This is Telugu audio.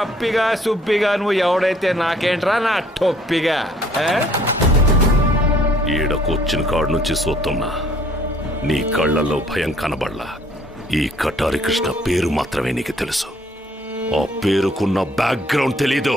అప్పిగా సుప్పిగా నువ్వు ఎవడైతే నాకేంట్రా నా టొప్పిగా. ఈడకొచ్చిన కాడు నుంచి చూస్తున్నా నీ కళ్ళల్లో భయం కనబడలా. ఈ కటారి కృష్ణ పేరు మాత్రమే నీకు తెలుసు, ఆ పేరుకున్న బ్యాక్గ్రౌండ్ తెలీదు.